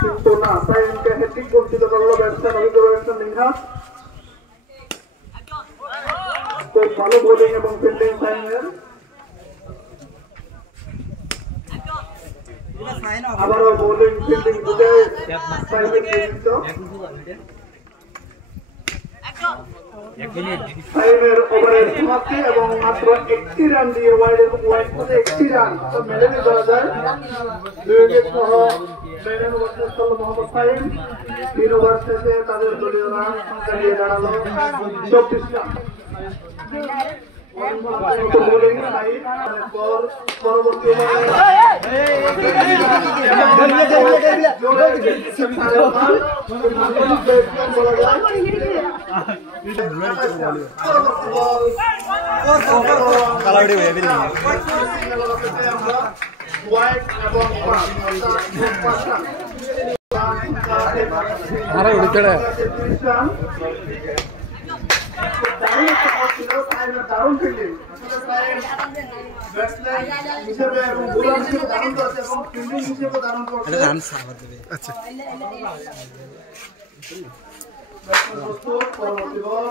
কিন্তু না সাইনকে হ্যাট্রিক বঞ্চিত করলো ব্যাটসম্যান অভিজ্ঞ ব্যাটসম্যান মিনহাস। খুব ভালো বোলিং এবং ফিল্ডিং সাইনের। আবারও বোলিং ফিল্ডিং দুটো সাইনের নিয়োজিত। সাইনের ওভারের সমাপ্তি এবং মাত্র একটি রান দিয়ে ওয়াইড থেকে একটি রান মেডেলে ধরা যায়। 2 উইকেট সহ মেডেন ওভার করল মোহাম্মদ সাইন। 3 ওভার শেষে তাদের দলীয় রান সংখ্যা দিয়ে দাঁড়ালো 24 রান। বোলিং সাইন পরবর্তী দারুণ ফিল্ডিং ব্যাটসম্যান হিসেবে এবং বোলার হিসেবে দারুণ করছে এবং ফিল্ডিং হিসেবে দারুণ করছে। আচ্ছা পরবর্তী বল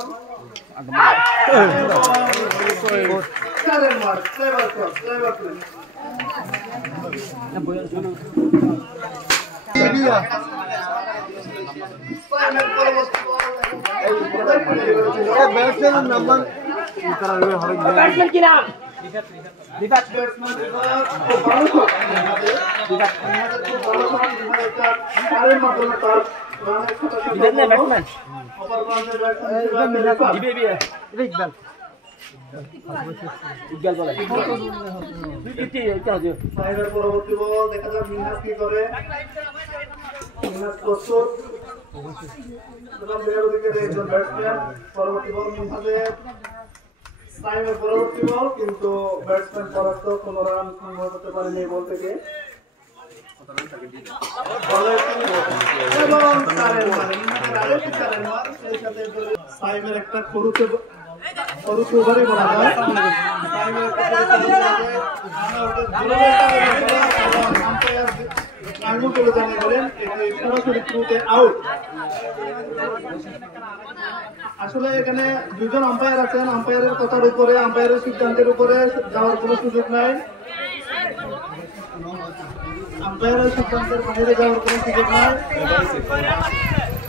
ব্যাটসম্যান কি নাম? বিভাগ ব্যাটসম্যান পরবর্তী বল দেখা যাক মিনহাস কি করে। মিনহাস প্রস্তুত পরবর্তী বল মিনহাসের সাইনের পরবর্তী বল কিন্তু ব্যাটসম্যান পরাস্ত, কোন রান সংগ্রহ করতে পারেনি এই বল থেকে। সাইমের একটা খরুচে ওভারই বলা যায়। আঙুল তুলে জানিয়ে বলেন এটি সরাসরি থ্রুতে আউট। আসলে এখানে দুজন আম্পায়ার আছেন, আম্পায়ারের কথার উপরে আম্পায়ারের সিদ্ধান্তের উপরে যাওয়ার কোনো সুযোগ নাই। আম্পায়ারের সিদ্ধান্তের বাইরে যাওয়ার কোনো সুযোগ নাই।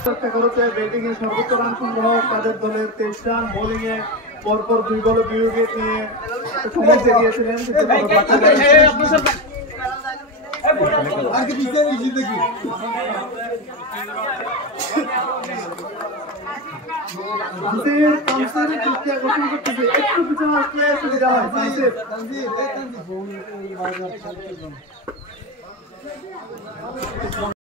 চেষ্টা করেছে ব্যাটিং এ সর্বোচ্চ রান সংগ্রহ তাদের দলের 23 রান, বোলিং এ পরপর 2 বলে 2 উইকেট নিয়ে সময় দেখিয়েছিলেন। একটু পিছনে আসলে সুবিধা হয়।